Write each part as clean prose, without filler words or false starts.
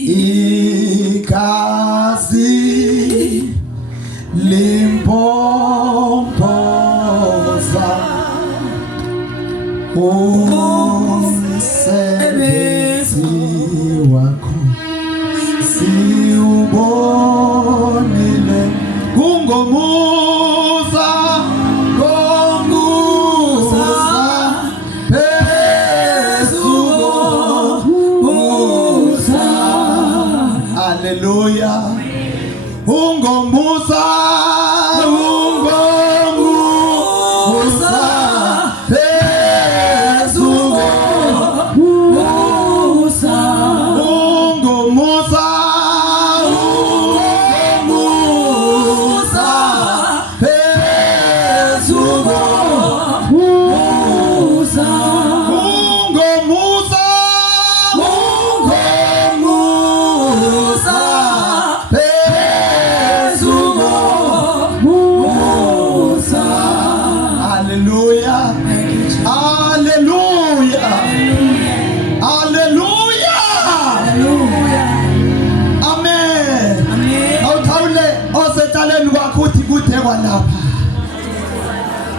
Igazi limpompoza umsebenzi wakho siubonile kungomusa Hallelujah. Ungomusa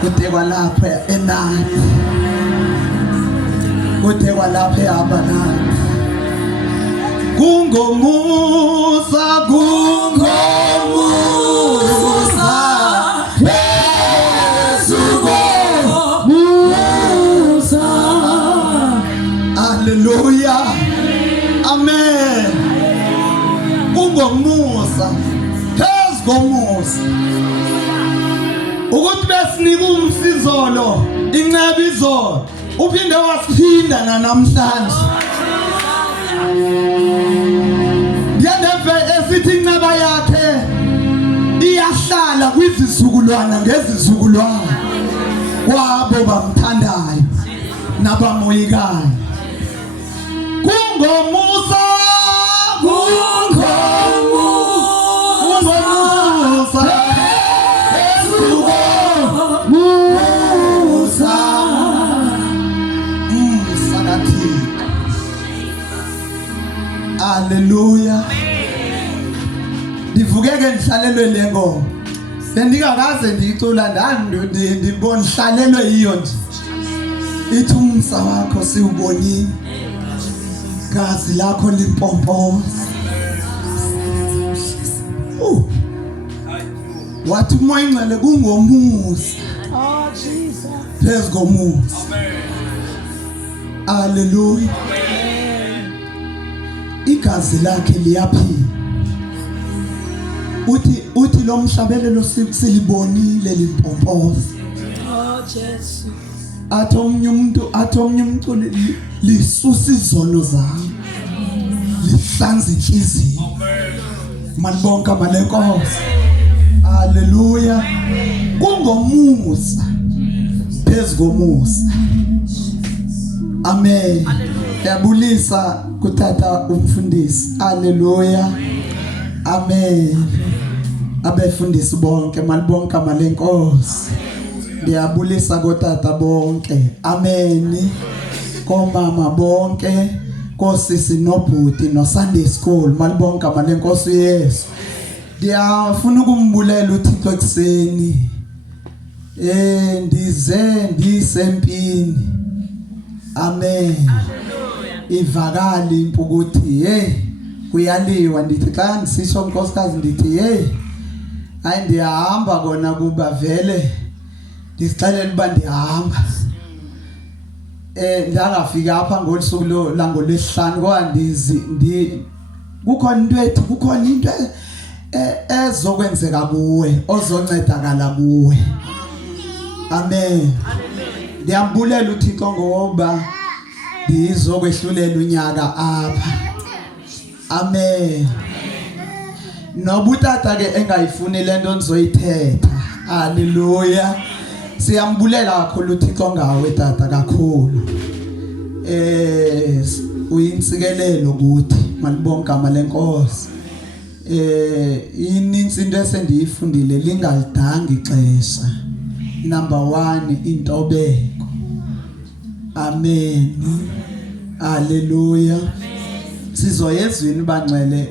kutekwa lapha enathi kutekwa lapha abanathi kungomusa Musa. Hallelujah. Amen. Kungomusa phezukomusa ukuthi besinika umsizolo incebizo uphinde wasiphinda namhlanje yandeve esithi inceba yakhe iyahlala kwizizukulwana ngezizukulwana kwabo bamthandayo nabamoyikayo kungomusa Hallelujah. Divukeke nhlalelwe lengo. Sendingakaze ndicula ndibona hlalelwe iyo nje. Ithi umsa wakho siubonile. Gazi lakho limpompoza. Wathi umoya ingcwele kungomusa. Oh Jesus. Phezukomusa. Hallelujah. Igazi lakhe liyaphila uthi lo mhlabelelo silibonile limpompoza oh Jesu athi omnye umuntu lisusa izono zami lihlanza inhliziyo malibonke amalenkosi haleluya kungomusa phezukomusa amen yabulisa kuthatha umfundisi haleluya amen abefundisi bonke malibonke amalenkosi ngiyabulisa kotata bonke amen komama bonke kosisi nobhuti no Sunday school malibonke amalenkosi Yesu ngiyafuna ukumbulela uThixo ekseni ndize ndisempini amen ivakali impukuthi kuyaliwa ndithi xa ndisisho unkosikazi ndithi hayi ndiyahamba kona kuba vele ndisixelela uba ndihamba ndangafika apha ngosuku langolwesihlanu kwandizi kukhona into ezokwenzeka kuwe ozoncedakala kuwe amen ndiyambulela uThixo ngoba ndizokwehlulela unyaka apha amen nobutata ke engayifuni lento nizoyithetha haleluya siyambulela kakhulu uThixo ngawe tata kakhulu uyinsikelelo kuthi malibonke amalenkosi ininzi into esendiyifundile lingalidanga ixesha number 1 intobeko amen haleluya sizoyezwini bangcwele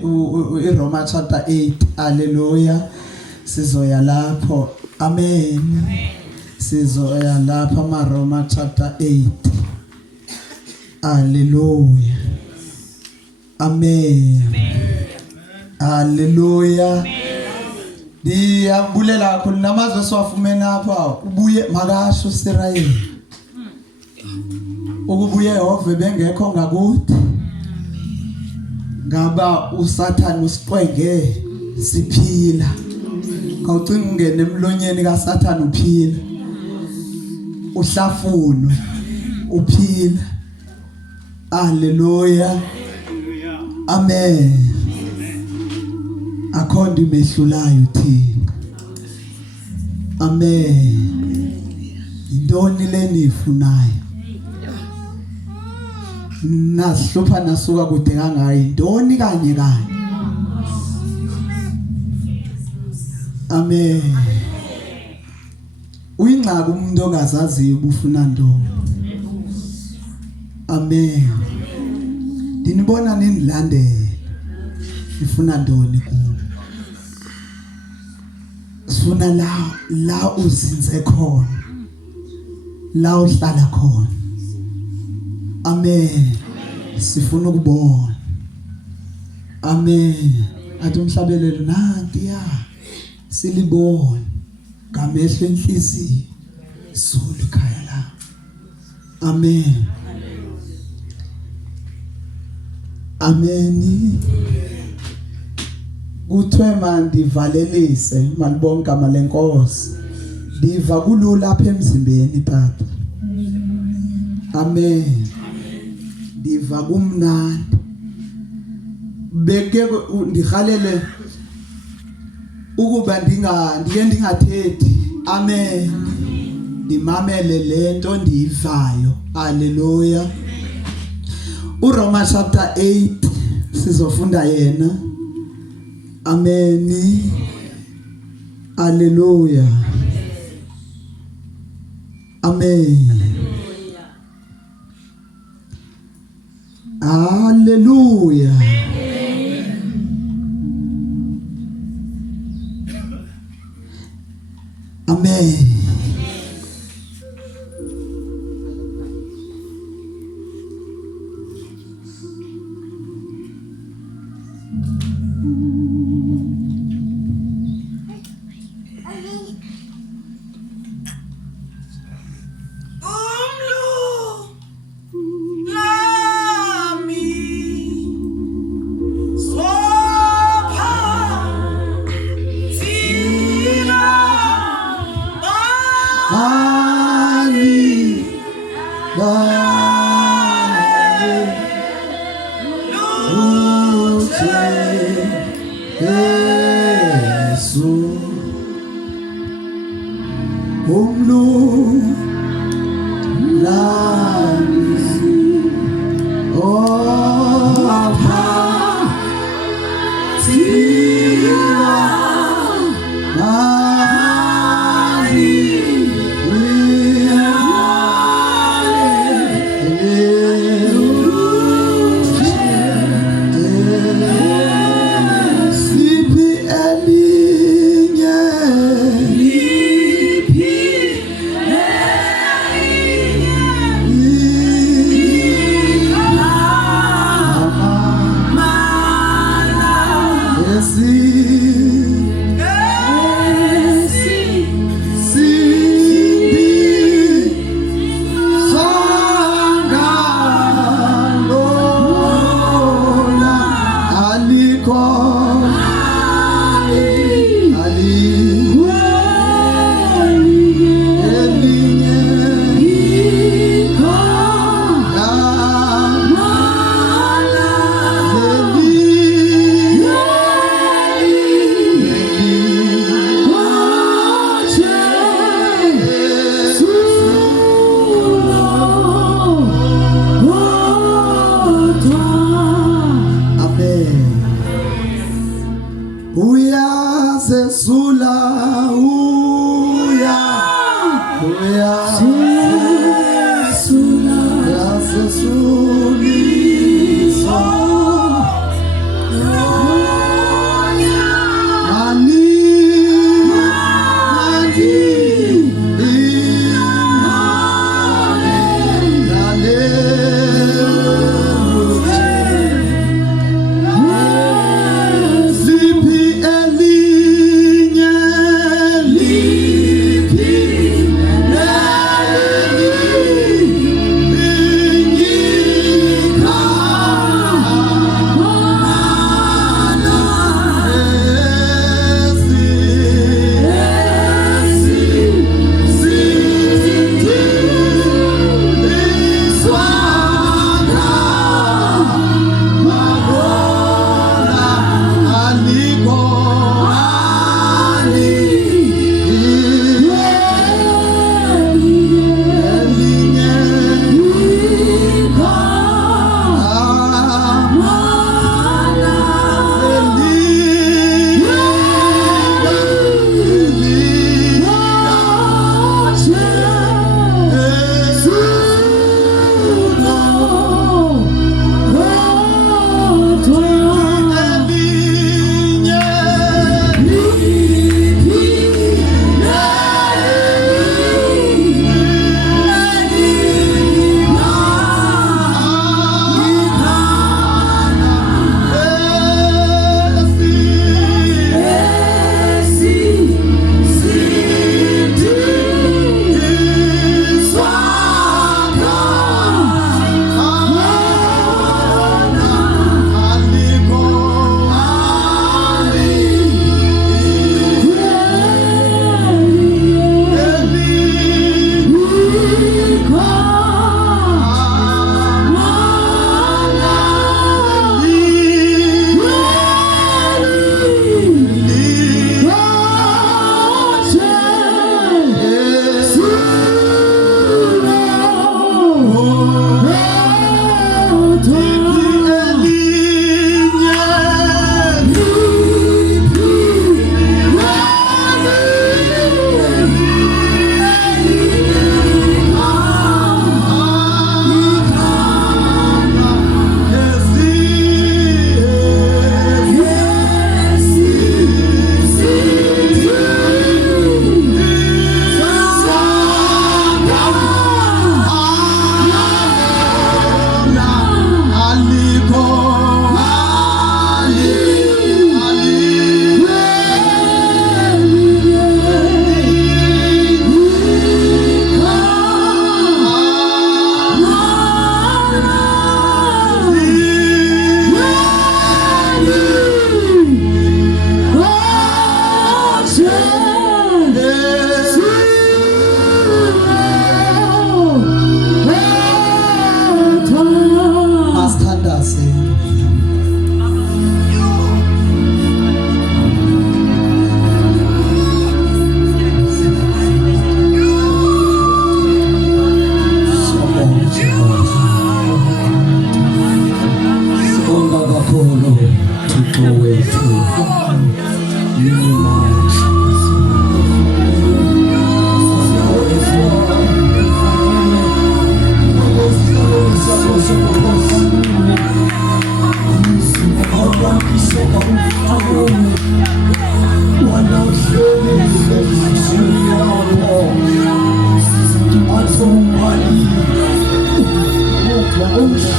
iRoma chapter 8. Hallelujah. Sizoya lapho. Amen. Sizoya lapha maRoma chapter 8. Hallelujah. Amen. Hallelujah. Ndiyabulela kakhulu namazwe siwafumene apha ubuye makasho Israel. Ukubuye Yehova bengekho ngakuthi. Ngaba uSathane usiqwenge siphila. Kawucinga ungene emlonyeni kaSathane uphila. Uhlafuno uphila. Hallelujah. Amen. Akhondi mehlulayo thina. Amen. Indoni lenifunayo. Nasihlupha nasuka kude kangayi indoni kanye kanye. Amen. Uyingxaka umuntu ongazaziyo ubufuna ntoni. Amen. Dinibona ninilandela. Ifuna ntoni kuwe. Sifuna la uzinze khona. La uhlala khona. Amen. Sifuna ukubona. Amen. Athi umhlabelelo nanti ya. Silibona. Ngamehlo enhliziyo. Zulu ekhaya la. Amen. Amen. Kuthiwe mandivalelise malibonke igama lenkosi. Ndiva kulula apha emzimbeni tata. Amen. Ndiva kumnandi. Beke ndihalele ukuba ndingathethi. Amen. Ndimamele lento ndiyivayo. Hallelujah. uRoma chapter 8 sizofunda yena. Amen. Hallelujah. Amen. Hallelujah. Amen.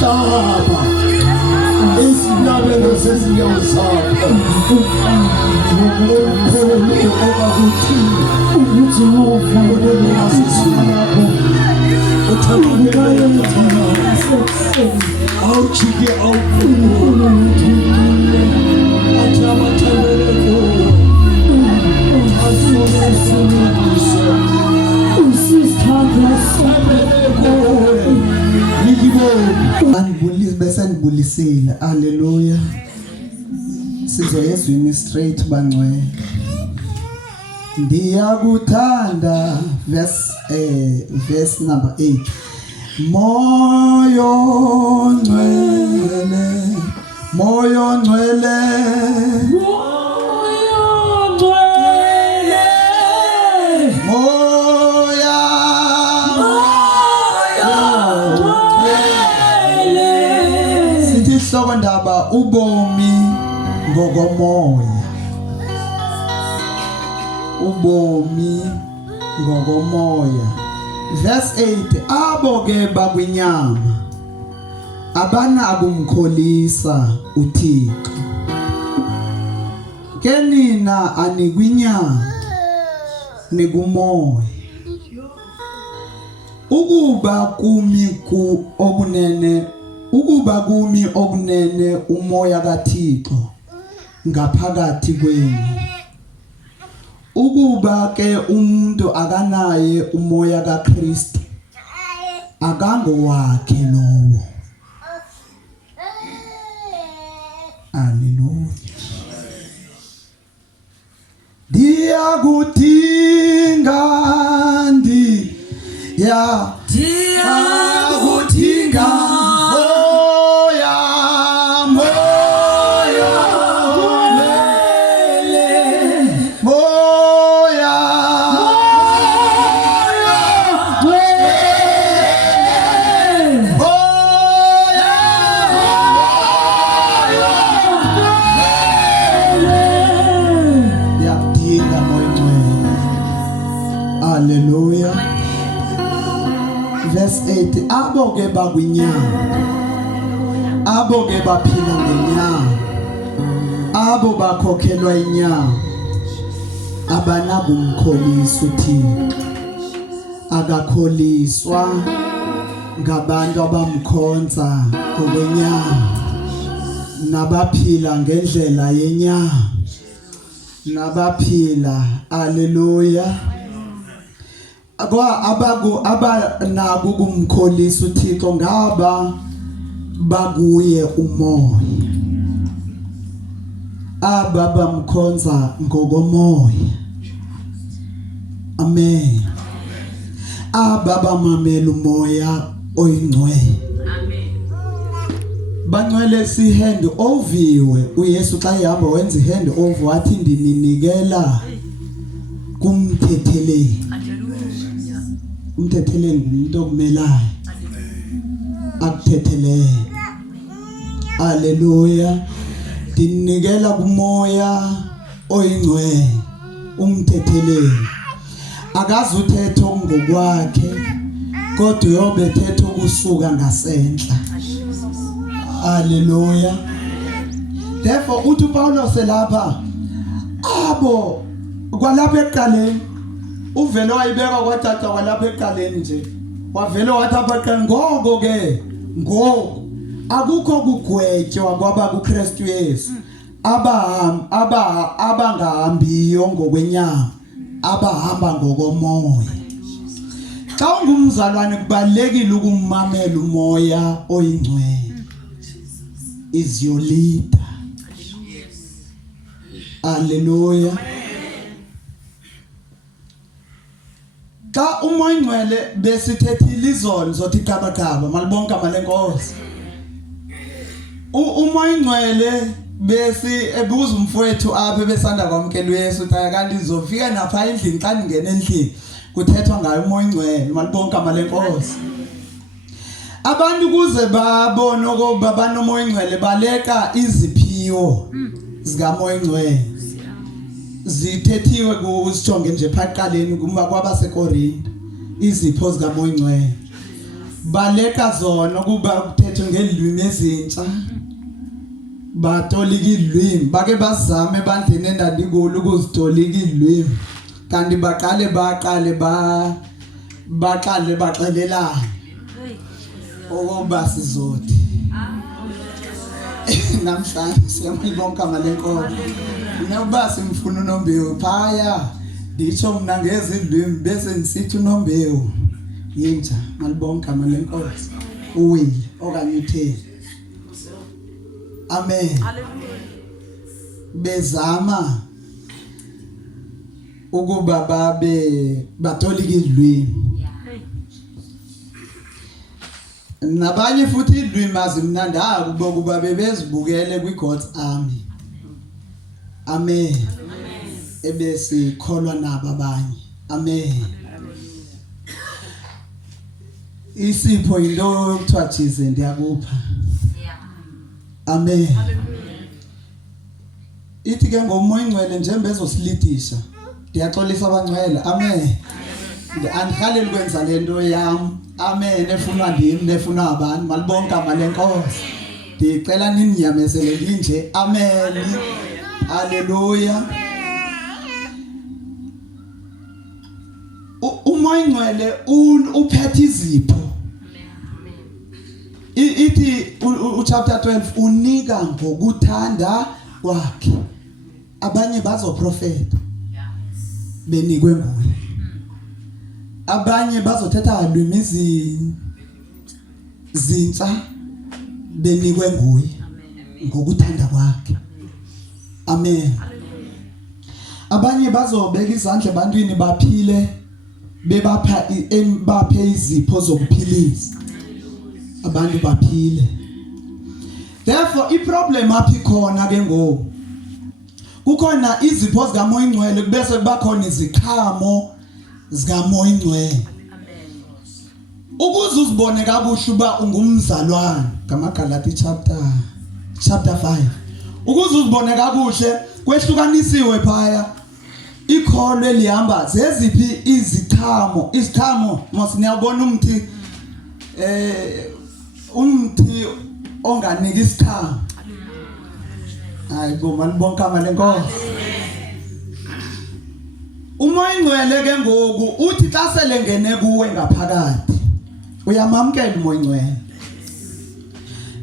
umhlaba isinabelo sezinyawo zakho ukuthi uvule asisipho uthandane awujike awukhulu athi amathandane kuwo asisebenzise usisithanda sabele kuwe Anibulise bese nibulisile. Haleluya. Sizoyezwini straight bangcwele. Ndiyakuthanda verse number 8. Moyo ngcwele, moyo ngcwele, moyo ngcwele, moya Sihloko ndaba ubomi ngokomoya. Ubomi ngokomoya. Verse 8 abo ke bakwinyama abana kumkholisa uThixo. Ke nina anikwinyama nikumoya. Ukuba kumi okunene umoya kaThixo ngaphakathi kwenu. Ukuba ke umuntu akanaye umoya kaKristu akangowakhe lowo. Haleluya. Ndiyakudinga ndiyakudinga Hallelujah. Verse 8 abo ke bakwinyama abo ke baphila ngenyama abo bakhokhelwa inyama abanakumkholisa uThixo akakholiswa ngabantu abamkhonza ngokwenyama nabaphila ngendlela yenyama nabaphila haleluya abanaku kumkholisa uThixo ngaba bakuye umoya abamkhonza ngokomoya. Amen. Abamamela umoya oyingcwele. Amen. Bangcwele si hand oviwe uYesu xa ehamba wenza ihand over wathi ndininikela kumthetheleli. Umthetheleli ngumuntu okumelayo akuthethele. Haleluya. Ndinikela kumoya oyingcwele umthetheleli akazuthetha ngokwakhe kodwa uyobe ethetha ukusuka ngasenhla. Haleluya. Therefore uthi Paulos lapha abo kwalapha eqaleni uvelo wayibeka kwaThatha kwalapha eqaleni nje wavelo wathi abaqala ngoko ke ngoko akukho kugwetywa kwaba kuKristu Yesu abangahambiyo ngokwenyama abahamba ngokomoya. Xa ungumzalwane kubalekile ukumamela umoya oyingcwele. Is your leader. Hallelujah. Xa umoya oyingcwele besithethile izolo zothi qaba malibonke amalenkosi. Umoya oyingcwele besi ebuza umfowethu apha besanda kwamkela uYesu uthi kanti izofika napha endlini xa ningena endlini kuthethwa ngayo umoya oyingcwele malibonke amalenkosi. Abantu kuze babone ukuba banomoya oyingcwele baleka iziphiwo zikamoya oyingcwele. Zithethiwe kusijonge nje phaqaleni kuma kwabaseKorinto izipho zikamoya oyingcwele baleka zona kuba kuthethe bethu ngelilwimi ezintsha batolika ilwimi bake bazame ebandleni endandikulo ukuzitolika ilwimi kanti baqale baxelelana okoba sizothi namhlanje siyamibonga malenkomo nokuba simfuna uNombewu phaya nditsho mina ngezilwimi bese nisithi uNombewu yinja malibonga malenkosi uwile okanye utheni amen bezama ukuba batolika ilwimi nabanye futhi ilwimi azimnandanga kuba bebezibukele kwiGod's army amen ebese kholwa nabo abanye amen isipho into ekuthiwa jize ndiyakupha amen ithi ke ngomoya ingcwele njengoba ezosilidisha ndiyaxolisa abangcwele amen andikhaleli ukwenza lento yami amen efunwa ndini nefunwa abantu malibonke malenkosi ndicela ninyamezele linje amen haleluya umoya ingcwele uphethe izipho ithi uchapter 12 unika ngokuthanda kwakhe abanye bazoprofeta benikwe nguye abanye bazothetha ulimi izintsha benikwe nguye ngokuthanda kwakhe amen abanye bazobeka izandla ebantwini baphile baphe izipho zokuphilisa abantu baphile therefore iproblem aphi khona ke ngoku kukhona izipho zikamoya ingcwele bese bakhona iziqhamo zikamoya ingcwele ukuze uzibone kabuhle uba ungumzalwane ngamaGalati chapter 5 ukuze uzibone kabuhle kwehlukanisiwe phaya ikholo elihamba zeziphi iziqhamo mosiniyabona umthi onganika isiqhamo hayi bo malibonke malenkosi umoya ingcwele ke ngoku uthi xa sele ngene kuwe ngaphakathi uyamamkela umoya ingcwele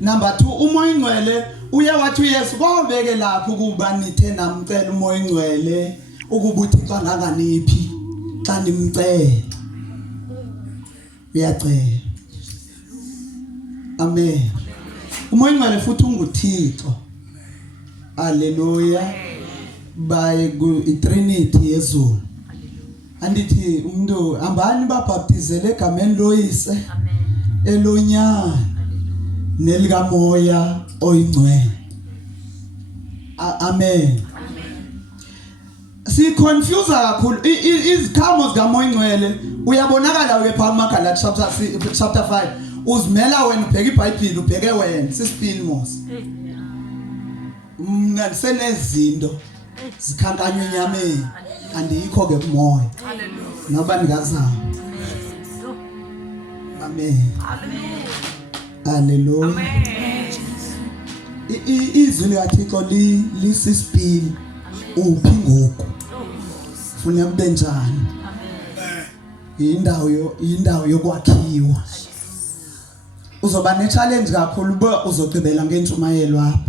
number 2 umoya ingcwele uyawathi uYesu kwabeke lapho ukuba nithe namcela umoya ingcwele ukuba uThixo angakaniphi xa nimcela uyacela amen umoya ingcwele futhi unguThixo haleluya by iTrinity yezulu andithi umuntu hambani babhaptizele egameni loyise elonyana nelikamoya oyingcwele amen si confuse kakhulu iziqhamo zikamoya ingcwele uyabonakala ke pha kumaGalati chapter 5 uzimela wena ubheka iBhayibheli ubheke wena sisipini mos mna senezinto zikhankanywe enyameni andikho ke kumoya noba ningazama amen haleluya izwi likaThixo lisisipini uphi ngoku ufuna kube njani indawo yokwakhiwa uzoba ne-challenge kakhulu uba uzogqibela ngentshumayelo apha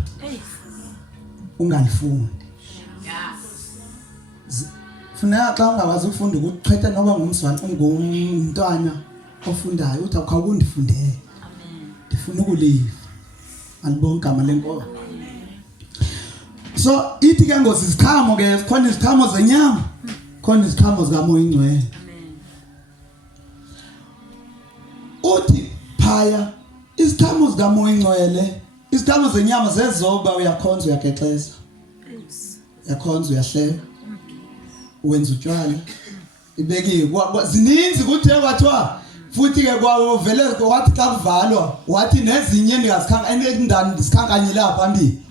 ungalifundi funeka xa ungakwazi ukufunda ukuqhetha noba ungumntwana ofundayo uthi awukundifundele ndifuna ukuliva alibonke igama lenkosi so ithi ke ngosi iziqhamo ke khona iziqhamo zenyama khona iziqhamo zikamoya ingcwele uthi phaya iziqhamo zikamoya ingcwele iziqhamo zenyama zezoba uyakhonza uyagexeza uyakhonza uyahleka wenza utshwala ibekiwe zininzi kuthe kwathiwa futhi ke kwavele wathi xa kuvalwa wathi nezinye ndingazikhanga endindani ndisikhankanye lapha phambili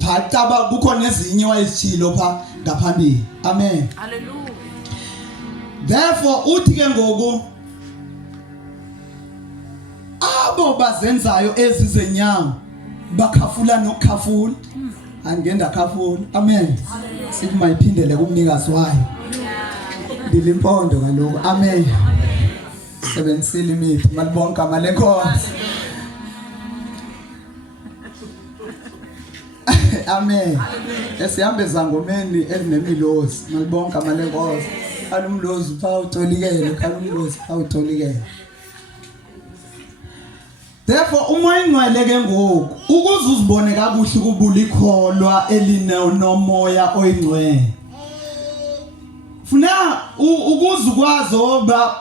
phakathi kukho nezinye wayezithilo pha ngaphambili amen haleluya therefore uthi ke ngoku labo bazenzayo ezizenyama bakhafula nokukhafula angenda khafula amen sithi mayiphindele kumnikazi wayo ndilimpondo kaloku amen sebenzile imithi malibonke amalenkosi amen esihambe zangomeni ezinemilozi malibonke amalenkosi alumlozi pha utolikele kalumlozi pha utolikele. Therefore umoya ingcwele ke ngoku ukuze uzibone kakuhle kubula ikholwa elinenomoya oyingcwele funa ukuze ukwazi oba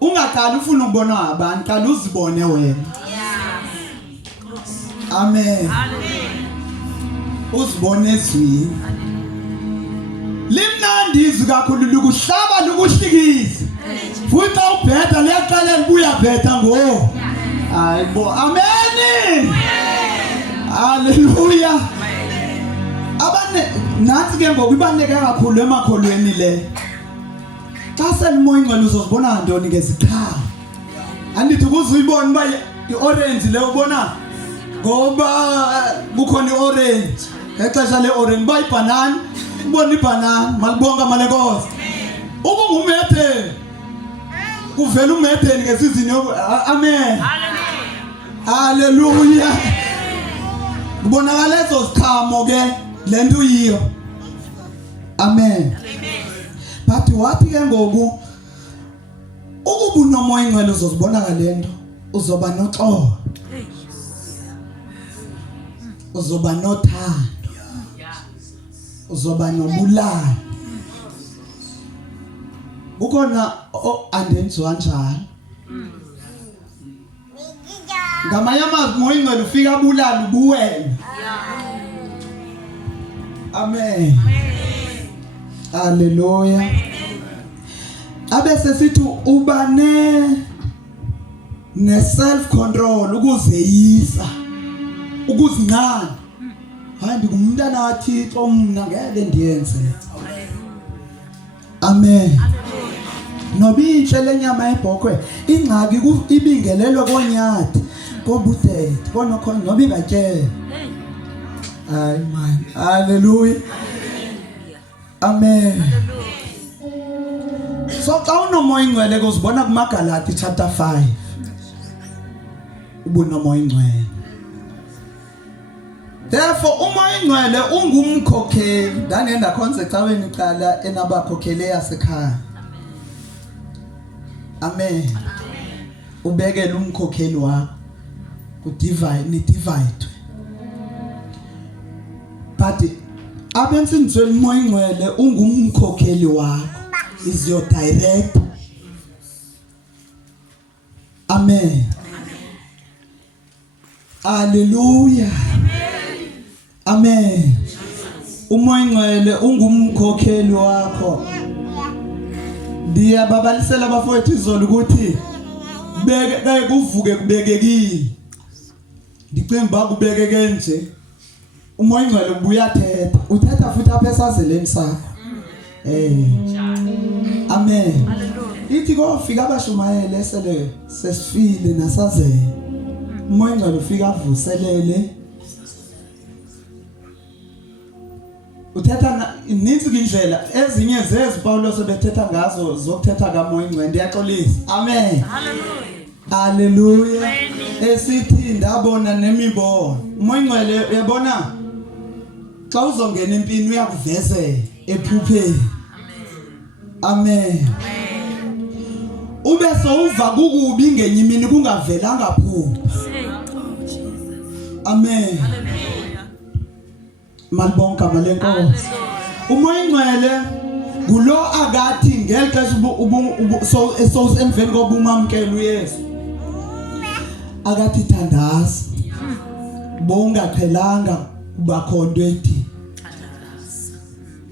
ungaqala ufuna ukubona abantu qala uzibone wena. Amen. Uzibone ezwini limnandi izwi kakhulu lukuhlaba lukuhlikiza futhi awubheda liyaqala libuya bheda ngo hayibo amen haleluya abane nathi ke ngokubaleke kakhulu emakholweni le xa selimoya ingcwele uzozibona ntoni ngeziqhamo andithi ukuzuyibona uba i-orange le ubona ngoba kukhona i-orange ngexesha le-orange uba ibhanana ubona ibhanana malibonke amalenkosi ubungumetheni kuvela umetheni ngesizini amen haleluya kubonakala lezo ziqhamo ke lento yiyo amen but wathi ke ngoku ukuba unomoya ingcwele uzozibona kalento uzoba noxolo uzoba nothando uzoba nobulalo ukhona andenziwa njalo ngamanye amazwi moya ingcwele ufika bulalo buwena amen haleluya abese sithi uba ne self control ukuzeyisa ukuzinqanda hayi ngumntana kaThixo mina ngeke ndiyenze amen nobinhle lenyama ebhokwe ingxaki ibingelelwe konyathi kobuthethe konokhona noba ingatyela hayi man haleluya amen so xa unomoya ingcwele uzibona kumaGalati chapter 5 ubunomoya ingcwele. Therefore umoya ingcwele ungumkhokheli ndanenda khonze caweni qala enabakhokheli yasekhaya amen ubekele umkhokheli wakho divide but abensindisweni umoya ingcwele ungumkhokheli wakho is your director amen hallelujah amen umoya ingcwele ungumkhokheli wakho ndiyababalisela abafowethu izolo ukuthi beke kuvuke kubekekile ndicinga ba kubekeke nje umoya ingcwele ubuya thetha uthetha futhi apha esazeleni sakho amen ithi kofika abashumayele sele sesifile nasazele umoya ingcwele ufika avuselele uthetha ininzi indlela ezinye zezi Paulo sebethetha ngazo zokuthetha kamoya ingcwele ndiyaxolisa amen haleluya esithi ndabona nemibono umoya ingcwele uyabona xa uzongena empini uyakuvezela ephupheni amen ube sowuva kukubi ngenye imini kungavelanga phupha amen malibonke amalenkosi umoya ingcwele ngulo akathi ngelixesha so emveni kobumamkela uYesu akathi thandaza bongaqhelanga ubakhonto ethi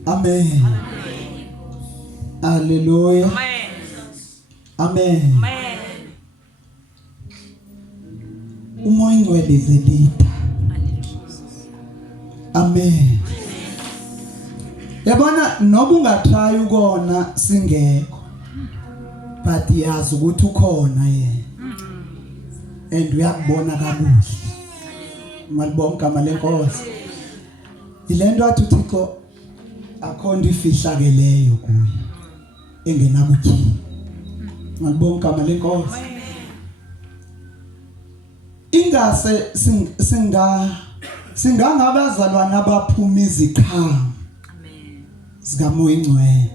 amen haleluya amen umoya ingcwele zelita amen yabona noba ungatry ukona singekho but yazi ukuthi ukhona yena and uyakubona kakuhle malibonke igama lenkosi ilento athi uThixo akhonto ifihlakeleyo kuye engenakuthi malibonke igama lenkosi ingase singangabazalwana abaphuma iziqhamo zikamoya ingcwele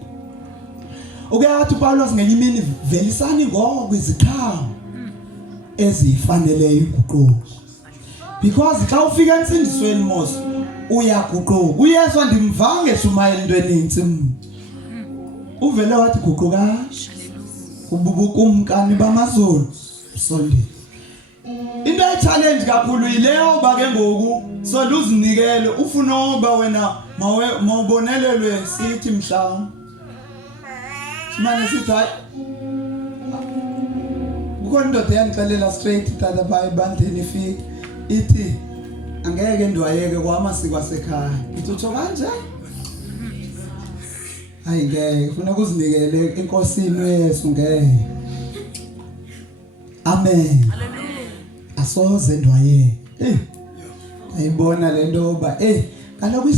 uyathi uPawulos ngenye imini velisani ngoko iziqhamo ezifaneleyo iguquko because xa ufika entsindisweni mos uyaguquka uYesu andimvange shumayela into eninzi uvele wathi guquka ububukumkani bamazulu sondile into challenge kakhulu ileyo ba ke ngoku so luzinikele ufuna uba wena mawubonelelwe sithi mhlawumbe simane sithi hayi ukondoda yanixelela straight tata bayibandeni ifika ithi angeke ndiwayeke kwamasiko asekhaya ngithi utsho kanje hayi ngeke ufuna ukuzinikele enkosini uYesu ngeke amen asoze ndwaye ayibona lento ba kaloku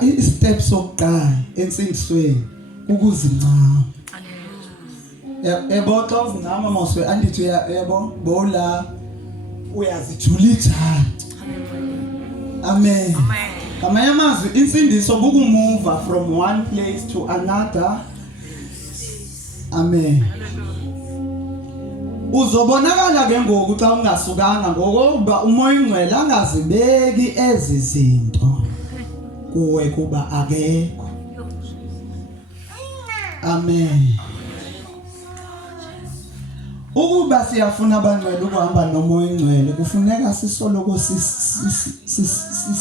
i-step sokuqala ensindisweni ukuzincama yebo xa uzincama moswe andithi yebo bola uyazijulitha amen kamanye amazwi insindiso ukumuva from one place to another amen uzobonakala ke ngoku xa ungasukanga ngokuba umoya ingcwele angazibeki ezi zinto kuwe kuba akekho amen ukuba siyafuna abangcwele ukuhamba nomoya ingcwele kufuneka sisoloko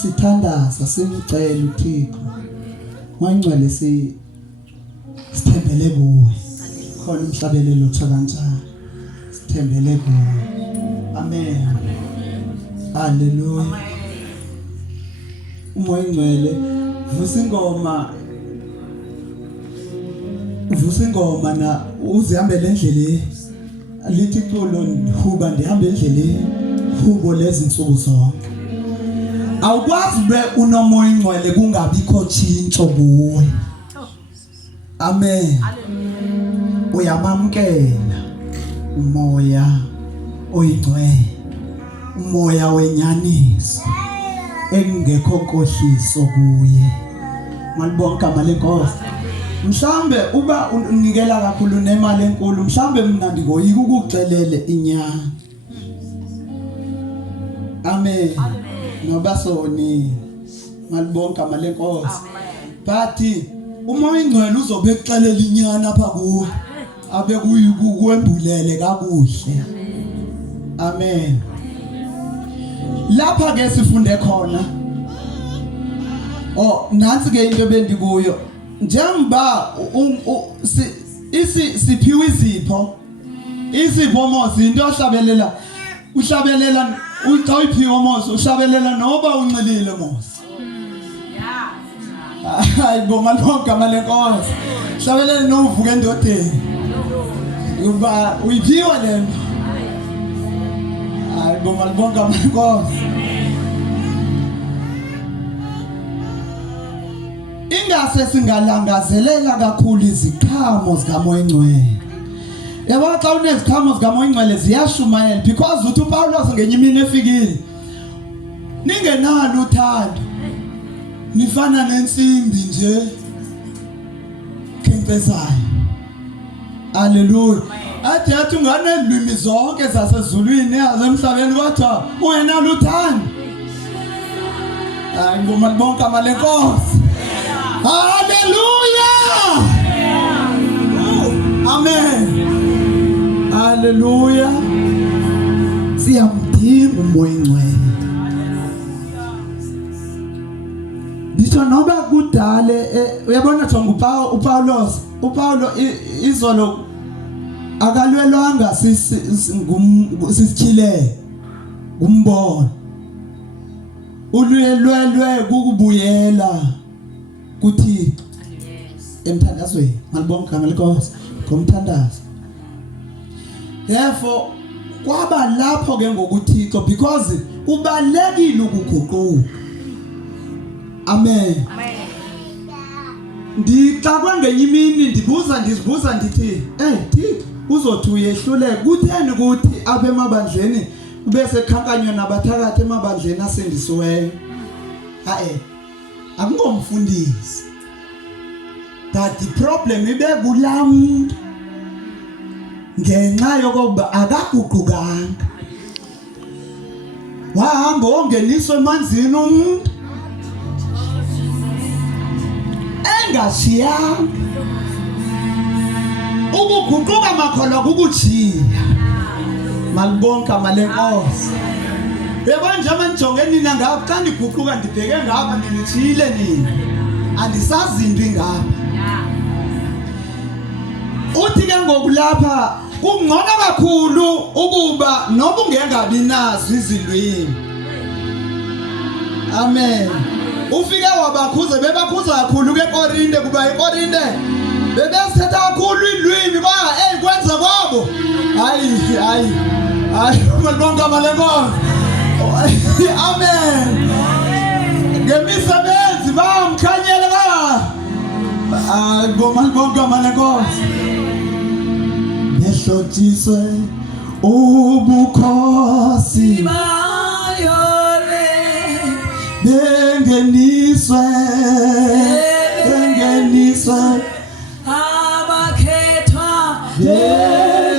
sithandaza simcela uThixo moya ingcwele sithembele kuwe khona umhlabelelo utho kanjani sithembele kuwe amen haleluya umoya ingcwele vusa ingoma na uzihambele endleleni lithi kulo huba ndihamba endleleni hubo lezi insuku zonke awukwazi be unomoya ingcwele kungabikho tshintsho kuwe amen uyamamkela umoya oyingcwele umoya wenyaniso engekho nkohliso kuye malibonke igama lenkosi mhlambe uba unikela kakhulu nemali enkulu mhlambe mina ndikoyika ukuxelele inyanga amen noba soni malibonke igama lenkosi but umoya ingcwele uzobe exelela inyana apha kuwe abe kuyikwembulele kakuhle amen lapha ke sifunde khona nansi ke into bendikuyo njengoba siphiwe izipho mosi into ohlabelela uhlabelela uxa uyiphiwe mosi uhlabelela noba uncilile mosi hayi boma lonke amalenkosi uhlabelela novuka endodeni uba uyiphiwe lento hayi boma lonke amalenkosi ingase singalangazelela kakhulu iziqhamo zikamoya ingcwele yabo xa uneziqhamo zikamoya ingcwele ziyashumayela because uthi uPawulos ngenye imini efikile ningenalo uthando nifana nensimbi nje khencezayo haleluya athi unganelwimi zonke zasezulwini nezasemhlabeni kodwa ungenalo uthando hayi ngoma bonke amalenkosi hallelujah amen hallelujah siyamdinga umoya ingcwele ditho noba kudale uyabona jonga uPaulo izolo akalwelwanga sisityhile ngumbono ulwelwe kukubuyela kuthi emthandazweni malibonke igama lenkosi ngomthandazo therefore kwaba lapho ke ngokuthixo because ubalekile ukuguquka. Amen. Ndixakwe ngenye imini ndizibuza ndithi Thixo uzothi uyehluleke kutheni ukuthi apha emabandleni bese khankanywa nabathakathi emabandleni asindisiweyo. Akungomfundisi. But the problem ibe kulamntu ngenxa yokuba akaguqukanga. Wahamba ongeniswa emanzini umuntu engashiyanga. Ukuguquka makholwa kukujiya. Malibonke malenkosi. Yebo nje amanjonge nina ngapha xa ndiguquka ndibheke ngapha nginithile nina. Andisazi into ingapha. Uthi ke ngokulapha kungcono kakhulu ukuba noba ungengabi nazo izilwimi. Amen. Ufike wabakhuze bebakhuza kakhulu ke eKorinte kuba eKorinte bebesetha kakhulu ilwimi kwa kwenza kwabo. Hayi malibonke malenkosi. Amen. Ngemisebenzi bamkhanyela malibonke malenkosi. Nehlotshiswe ubukhosi bayole bengeniswe abakhethwa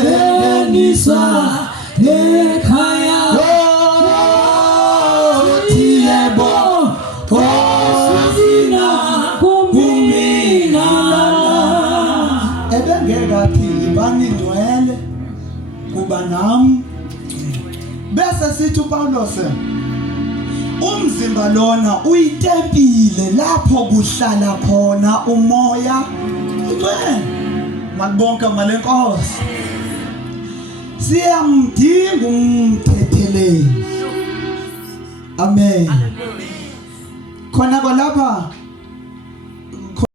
bengeniswa ekhaya Yebo Kosina kumina ebengekathi ibani ngcwele kuba nami bese sithi uPaulos umzimba lona uyitempile lapho kuhlala khona umoya ngcwele. Malibonke malenkosi. Siyamdinga umthetheleli. Amen. Khona lapha